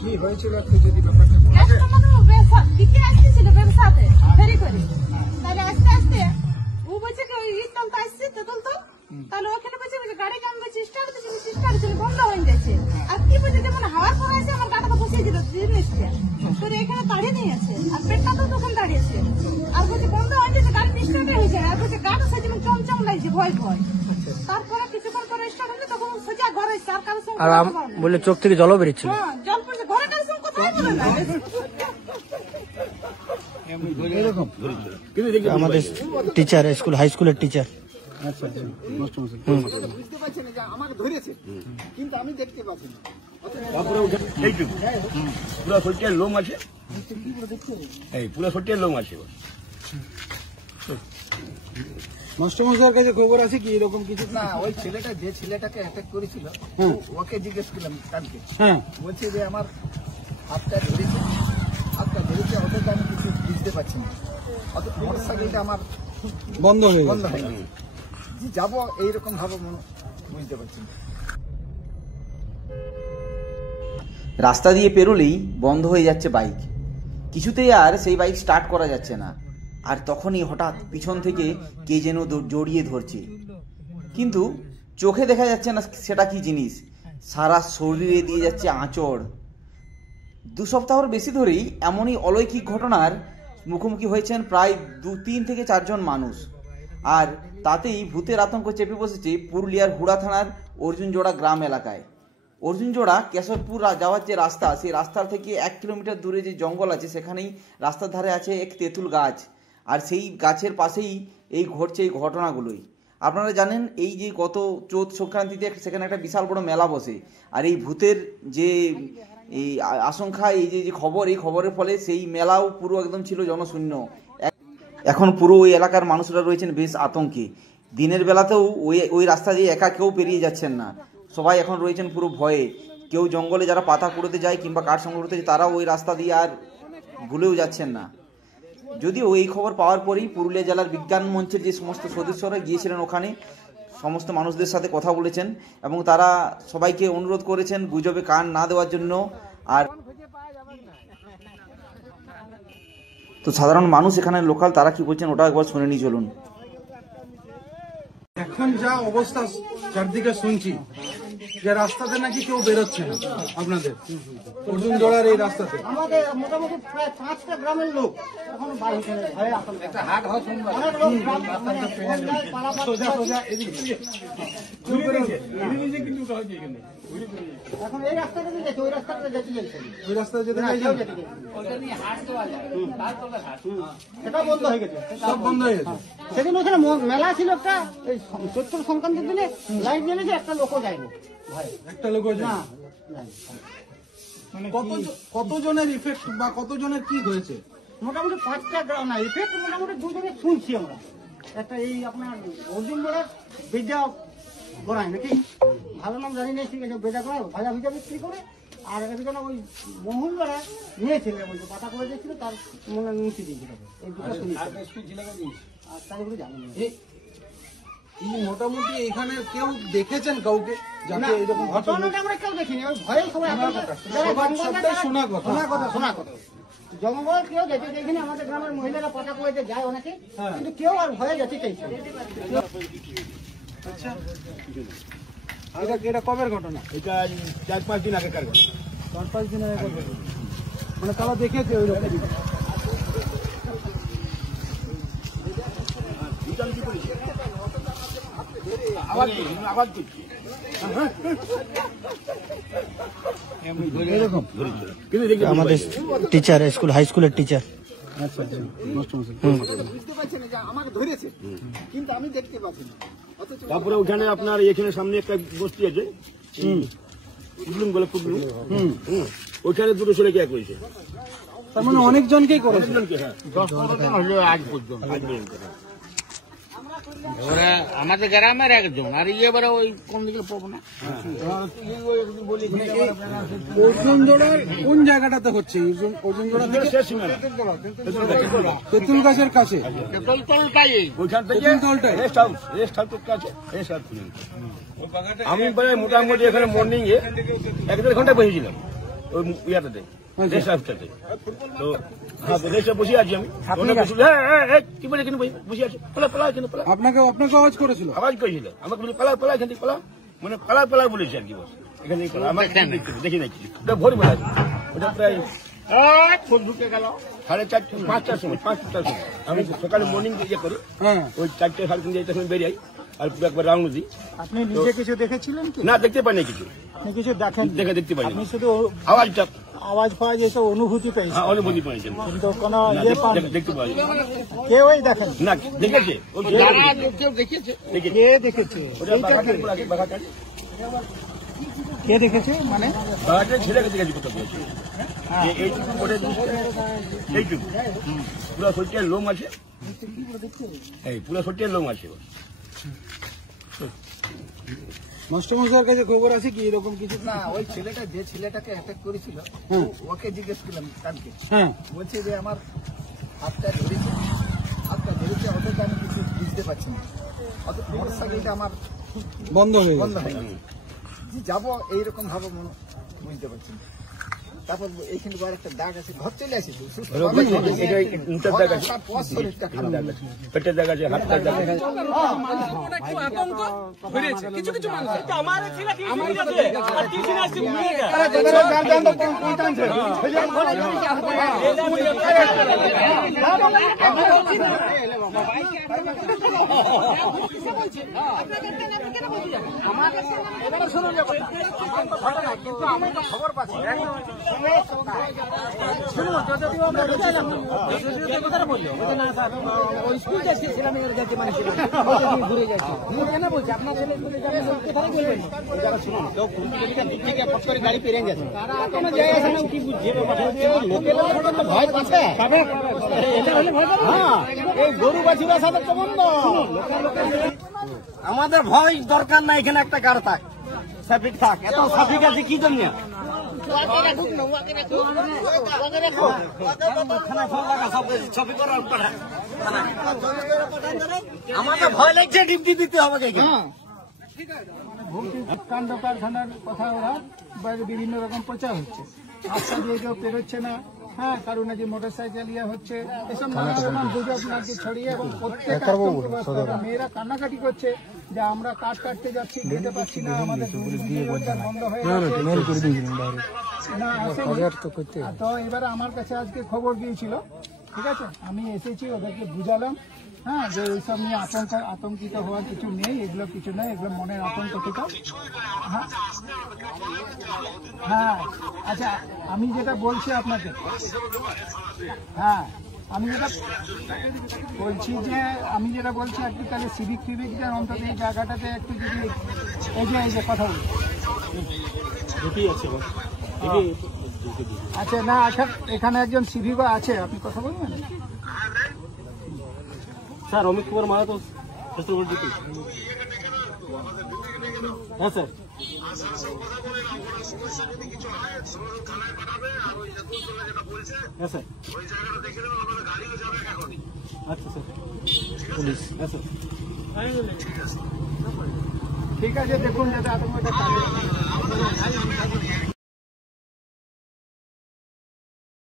কি হয়েছিল একটু যদি ব্যাপারটা দিকে আসতেছিল ব্যবসাতে ফেরি করে, তাহলে আস্তে আস্তে ও বলছে কি ওই ইট তলতে আসছে তেতুল তো, তাহলে ওখানে বলছে গাড়ি কাম বলছে স্টার্ট দিচ্ছিল বন্ধ হয়ে যাচ্ছে। আর কি বলছে যেমন হাওয়ার পরে আছে আমার গাড়িটা বসিয়ে দিল জিনিসটা, তোর এখানে দাঁড়িয়ে নিয়ে আছে আর পেটটা তো তখন দাঁড়িয়েছে। আর বলছে বন্ধ হয়ে যাচ্ছে, গাড়ি স্টার্ট হয়ে যায়। আর বলছে গাড়ি সে যেমন চমচম লাগছে ভয় ভয়। তারপরে কিছুক্ষণ পরে স্টার্ট হলে তখন সোজা ঘরে এসছে আর কারোর সঙ্গে বলে চোখ থেকে জলও বেরিয়েছিল। হ্যাঁ জল পড়ছে, ঘরে কারোর সঙ্গে কোথায় বলে না আমাদের টিচার স্কুল হাই স্কুলের টিচার। আচ্ছা বুঝতে পারছি না যে আমাকে ধরেছে, কিন্তু আমি দেখতে পাচ্ছি না। তারপরে এইটুকু পুরো শরীরের লোম আছে, এই পুরো শরীরের লোম আছে। মাস্টারমশাইয়ের কাছে খবর আছে কি এরকম কিছু? না, ওই ছেলেটা যে ছেলেটাকে অ্যাটাক করেছিল ওকে জিজ্ঞেস করলাম কালকে, বলছে যে আমার হাতটা ধরেছে অথচ আমি কিছু বুঝতে পারছি না, অথচ মোটরসাইকেলটা আমার বন্ধ হয়ে গেছে। যাবো এইরকম ভাবে বুঝতে পারছি না। রাস্তা দিয়ে পেরোলেই বন্ধ হয়ে যাচ্ছে বাইক, কিছুতেই আর সেই বাইক স্টার্ট করা যাচ্ছে না। আর তখনই হঠাৎ পিছন থেকে কে যেন জড়িয়ে ধরছে, কিন্তু চোখে দেখা যাচ্ছে না সেটা কি জিনিস, সারা শরীরে দিয়ে যাচ্ছে আঁচড়। 2 সপ্তাহর বেশি ধরেই এমনই অলৌকিক ঘটনার মুখোমুখি হয়েছেন প্রায় 3 থেকে 4 জন মানুষ। আর তাতেই ভূতের আতঙ্ক চেপে বসেছে পুরুলিয়ার হুড়া থানার অর্জুনজোড়া গ্রাম এলাকায়। অর্জুনজোড়া কেশবপুর যাওয়ার যে রাস্তা, সেই রাস্তার থেকে 1 কিলোমিটার দূরে যে জঙ্গল আছে, সেখানেই রাস্তার ধারে আছে এক তেঁতুল গাছ, আর সেই গাছের পাশেই ঘটছে এই ঘটনাগুলোই। আপনারা জানেন এই যে গত চৌথ সংক্রান্তিতে সেখানে একটা বিশাল বড় মেলা বসে, আর এই ভূতের যে এই আশঙ্কা, এই যে খবর, এই খবরের ফলে সেই মেলাও পুরো একদম ছিল জনশূন্য। এখন পুরো ওই এলাকার মানুষরা রয়েছেন বেশ আতঙ্কে। দিনের বেলাতেও ওই রাস্তা দিয়ে একা কেউ পেরিয়ে যাচ্ছেন না, সবাই এখন রয়েছেন পুরো ভয়ে। কেউ জঙ্গলে যারা পাতা কুড়োতে যায় কিংবা কাঠ সংগ্রহ করতে যায়, তারাও ওই রাস্তা দিয়ে আর ভুলেও যাচ্ছেন না। যদিও এই খবর পাওয়ার পরেই পুরুলিয়া জেলার বিজ্ঞান মঞ্চের যে সমস্ত সদস্যরা গিয়েছিলেন ওখানে, সমস্ত মানুষদের সাথে কথা বলেছেন এবং তারা সবাইকে অনুরোধ করেছেন গুজবে কান না দেওয়ার জন্য। আর তো সাধারণ মানুষ এখানে লোকাল, তারা কি বলছেন ওটা একবার শুনে নিয়ে চলুন। এখন যা অবস্থা চারদিকে শুনছি যে রাস্তাতে নাকি কেউ বেরোচ্ছে না আপনাদের অর্জুনজোড়ার এই রাস্তাতে। আমাদের মোটামুটি প্রায় 5টা গ্রামের লোক এখন একটা হাট হয় এখন এই রাস্তাটা যেতে, ওই রাস্তাটা যেতে চাইছে, ওই রাস্তায় যেতে সেটা বন্ধ হয়ে গেছে, সব বন্ধ হয়ে গেছে। সেদিন ওখানে মেলা ছিল একটা, এই চৈত্র সংক্রান্তির দিনে লাইট জ্বেলেছে, একটা লোকও যায়নি, একটা লোক না। মানে কতজনের ইফেক্ট বা কতজনের কি হয়েছে? মোটামুটি 5টা গ্রাম না, ইফেক্ট মোটামুটি 2 জনের শুনছি আমরা। একটা এই আপনার অর্জুনজোড়ার বেজা গোড়ায় নাকি, ভালো নাম জানি না, ঠিক আছে, বেজা গোড়ায় ভাজা ভিজা বিক্রি করে। আর একজন ওই মহুলগড়ায় নিয়েছিল, বলছে পাতা করে দিয়েছিল, তার মনে নিচে দিয়েছিল। এই দুটো শুনেছি, আর তার উপরে জানি না। মোটামুটি এখানে কেউ দেখেছেন কাউকে যাতে এরকম ঘটনাটা আমরা কেউ দেখিনি, ওই ভয়ে সবাই শোনা কথা জঙ্গল কেউ যেতে দেখিনি। আমাদের গ্রামের মহিলারা পাতা করে যায় অনেকে, কিন্তু কেউ আর ভয়ে যেতে চাইছে। আচ্ছা, এটা কবের ঘটনা? এটা 4-5 দিন আগেকার ঘটনা। 4-5 দিন আগেকার ঘটনা, মানে তারা দেখেছে ওই রকম। আমাদের টিচার স্কুল হাই স্কুলের টিচার। আচ্ছা বুঝতে পারছি না যে আমাকে ধরেছে, কিন্তু আমি দেখতে পাচ্ছি না। তারপরে ওখানে আপনার এখানে সামনে একটা বস্তি আছে, পুটলুম বলে পুটলুম, ওইখানে 2 ছেলেকে এক হয়েছে। তার মানে অনেকজনকেই করেছে। 10-15 জন হলো আজ পর্যন্ত। আমাদের গ্রামের একজন, আর এবারে ওই কোন দিকে পাবো না। অর্জুনজোড়ার কোন জায়গাটাতে হচ্ছে? অর্জুনজোড়া থেকে তেঁতুল গাছের কাছে, ওইখান থেকে রেস্ট হাউসের কাছে। আমি প্রায় মোটামুটি এখানে মর্নিং এ 1-1.5 ঘন্টা বসেছিলাম। ওই ইয়াটাতে রেস্ট হাউসটাতে। তো হ্যাঁ রেস্টে বসে আছি আমি, কি বলে এখানে বসে আছি, পালা পালা এখানে পালা। আপনাকে আওয়াজ করেছিল? আওয়াজ করেছিল আমাকে, বলে পালা পালা এখান থেকে পালা, মানে পালা পালা বলেছে আর কি বস। এখানে আমাকে দেখি নাই কিছু, ভোর বেলা ওটা প্রায় ঢুকে গেল 4:30 5টার সময়, 5টার সময়। আমি সকালে মর্নিং ইয়ে করি, ওই 4টে 3:30 সময় বেরিয়ে আর পুরো একবার রাউন্ড দিই। আপনি নিজে কিছু দেখেছিলেন কি? না, দেখতে পাইনি কিছু, আপনি কিছু দেখেন? দেখতে পাইনি, আপনি শুধু আওয়াজটা আওয়াজ পাওয়া যেসব অনুভূতি পেয়েছেন, অনুভূতি পাইছেন, কিন্তু কোনো ইয়ে পান দেখতে পাই কেউই দেখেন না। দেখেছে ওই কেউ দেখেছে? কে দেখেছে? কে দেখেছে মানে বাগানের ছেলেকে দেখেছি কোথাও বলছে এইটুকু করে এইটুকু পুরো শরীরের লোম আছে, এই পুরো শরীরের লোম আছে। মাস্টারমশাইয়ের কাছে খবর আছে কি এরকম কিছু? না, ওই ছেলেটা যে ছেলেটাকে অ্যাটাক করেছিল ওকে জিজ্ঞেস করলাম কালকে, বলছে যে আমার হাতটা ধরেছে অথচ আমি কিছু বুঝতে পারছি না, অথচ মোটরসাইকেলটা আমার বন্ধ হয়ে যাবো এইরকম ভাবে বুঝতে পারছি না। তারপর এইখানে একটা দাগ আছে, ঘর চলে আসিস শরীরটা খারাপ পেটের দাগ আছে, হাতের দাগ আছে। খবর পাচ্ছি গাড়ি পেরে গেছে, ভয় পাচ্ছে। এই গরু বাছুরের সাথে সম্বন্ধ আমাদের ভয় দরকার নাই, এখানে একটা গাড়ি থাক, ট্রাফিক থাক, এত ট্রাফিক আছে কি জন্য? আমাদের ভয় লাগছে, ডিউটি দিতে হবে। কাণ্ড কারখানার কথা ওরা বাইরে বিভিন্ন রকম প্রচার হচ্ছে, রাস্তা দিয়ে কেউ পেরোচ্ছে না, কারণ নাকি মোটর সাইকেল ইয়ে হচ্ছে, এসব নানা রকম গুজব নাকি ছড়িয়ে এবং প্রত্যেকটা মেয়েরা কান্নাকাটি করছে যে আমরা কাঠ কাটতে যাচ্ছি, যেতে পারছি না, আমাদের রোজগার বন্ধ হয়ে যাচ্ছে। না আসেনি। তো এবারে আমার কাছে আজকে খবর দিয়েছিল, ঠিক আছে, আমি এসেছি, ওদেরকে বুঝালাম যে এইসব নিয়ে আতঙ্কিত হওয়ার কিছু নেই, এগুলো কিছু নেই, এগুলো মনের আতঙ্ক থেকে। আচ্ছা, আমি যেটা বলছি আপনাকে, আমি যেটা বলছি একটু তাহলে সিভিক টিভিকদের অন্তত এই জায়গাটাতে একটু যদি এই যে কথা বলি। আচ্ছা, না আচ্ছা, এখানে একজন সিভিকও আছে, আপনি কথা বলবেন? স্যার অমিত কুমার মাহাতো, হ্যাঁ স্যার। হ্যাঁ স্যার, আচ্ছা স্যার, পুলিশ, হ্যাঁ স্যার, ঠিক আছে, দেখুন যাতে আতঙ্কটা